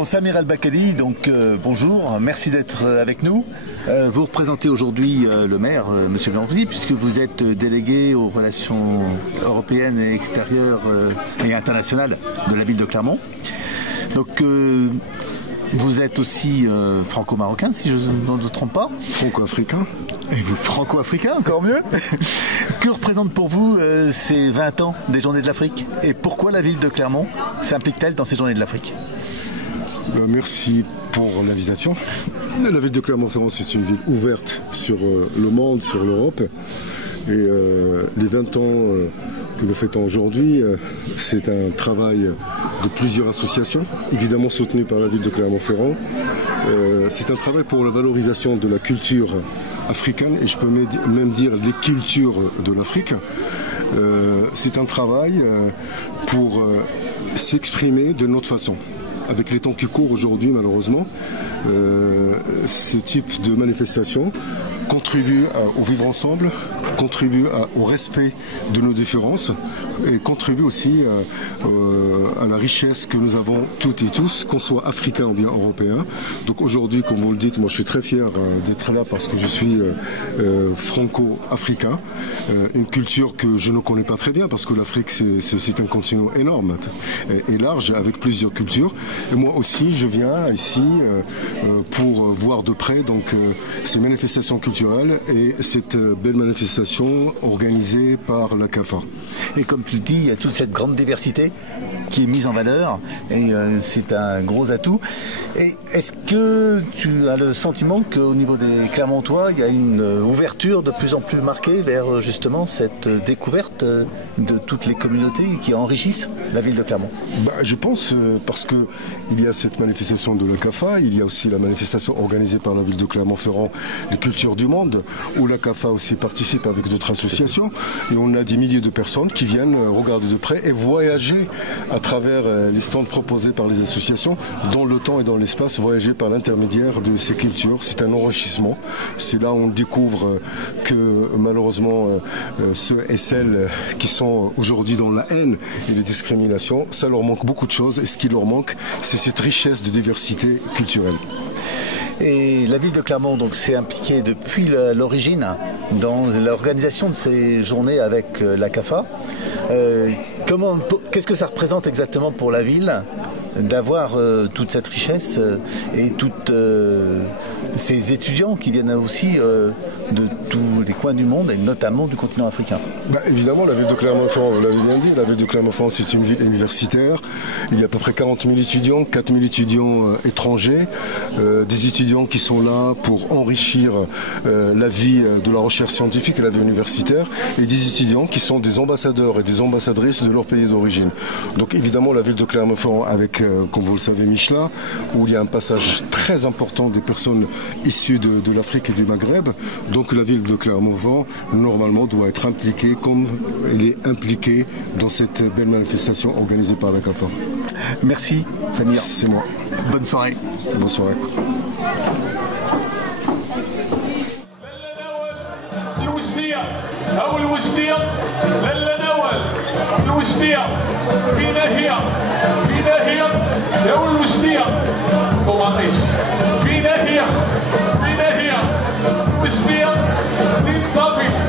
Bon, Samir Al-Bakali, donc bonjour, merci d'être avec nous. Vous représentez aujourd'hui le maire, Monsieur Blanqui, puisque vous êtes délégué aux relations européennes et extérieures et internationales de la ville de Clermont. Donc vous êtes aussi franco-marocain, si je ne me trompe pas. Franco-africain. Et vous, franco-africain, encore mieux. Que représentent pour vous ces 20 ans des Journées de l'Afrique? Et pourquoi la ville de Clermont s'implique-t-elle dans ces Journées de l'Afrique? Merci pour l'invitation. La ville de Clermont-Ferrand, c'est une ville ouverte sur le monde, sur l'Europe. Et les 20 ans que nous fêtons aujourd'hui, c'est un travail de plusieurs associations, évidemment soutenues par la ville de Clermont-Ferrand. C'est un travail pour la valorisation de la culture africaine, et je peux même dire les cultures de l'Afrique. C'est un travail pour s'exprimer de notre façon. Avec les temps qui courent aujourd'hui, malheureusement, ce type de manifestation contribue au vivre ensemble, contribue au respect de nos différences et contribue aussi à la richesse que nous avons toutes et tous, qu'on soit africains ou bien européens. Donc aujourd'hui, comme vous le dites, moi je suis très fier d'être là parce que je suis franco-africain, une culture que je ne connais pas très bien parce que l'Afrique c'est un continent énorme et large avec plusieurs cultures. Et moi aussi, je viens ici pour voir de près donc ces manifestations culturelles et cette belle manifestation organisée par la CAFA. Et comme tu le dis, il y a toute cette grande diversité qui est mise en valeur et c'est un gros atout. Et est-ce que tu as le sentiment qu'au niveau des Clermontois, il y a une ouverture de plus en plus marquée vers justement cette découverte de toutes les communautés qui enrichissent la ville de Clermont? Je pense parce qu'il y a cette manifestation de la CAFA, il y a aussi la manifestation organisée par la ville de Clermont-Ferrand, les cultures du monde, où la CAFA aussi participe avec d'autres associations. Et on a des milliers de personnes qui viennent regarder de près et voyager à travers les stands proposés par les associations, dans le temps et dans l'espace, voyager par l'intermédiaire de ces cultures. C'est un enrichissement. C'est là où on découvre que malheureusement ceux et celles qui sont aujourd'hui dans la haine et les discriminations, ça leur manque beaucoup de choses et ce qui leur manque, c'est cette richesse de diversité culturelle. Et la ville de Clermont donc s'est impliquée depuis l'origine dans l'organisation de ces journées avec la CAFA. Qu'est-ce que ça représente exactement pour la ville d'avoir toute cette richesse et tous ces étudiants qui viennent aussi de tous les coins du monde et notamment du continent africain? Évidemment, la ville de Clermont-Ferrand, vous l'avez bien dit, la ville de Clermont-Ferrand c'est une ville universitaire. Il y a à peu près 40 000 étudiants, 4 000 étudiants étrangers, des étudiants qui sont là pour enrichir la vie de la recherche scientifique et la vie universitaire, et des étudiants qui sont des ambassadeurs et des ambassadrices de leur pays d'origine. Donc évidemment, la ville de Clermont-Ferrand avec, comme vous le savez, Michelin, où il y a un passage très important des personnes issues de l'Afrique et du Maghreb. Donc la ville de Clermont-Ferrand, normalement, doit être impliquée comme elle est impliquée dans cette belle manifestation organisée par la CAFA. Merci, Samir. C'est moi. Bonne soirée. Bonne soirée. في ناحية سنين صافي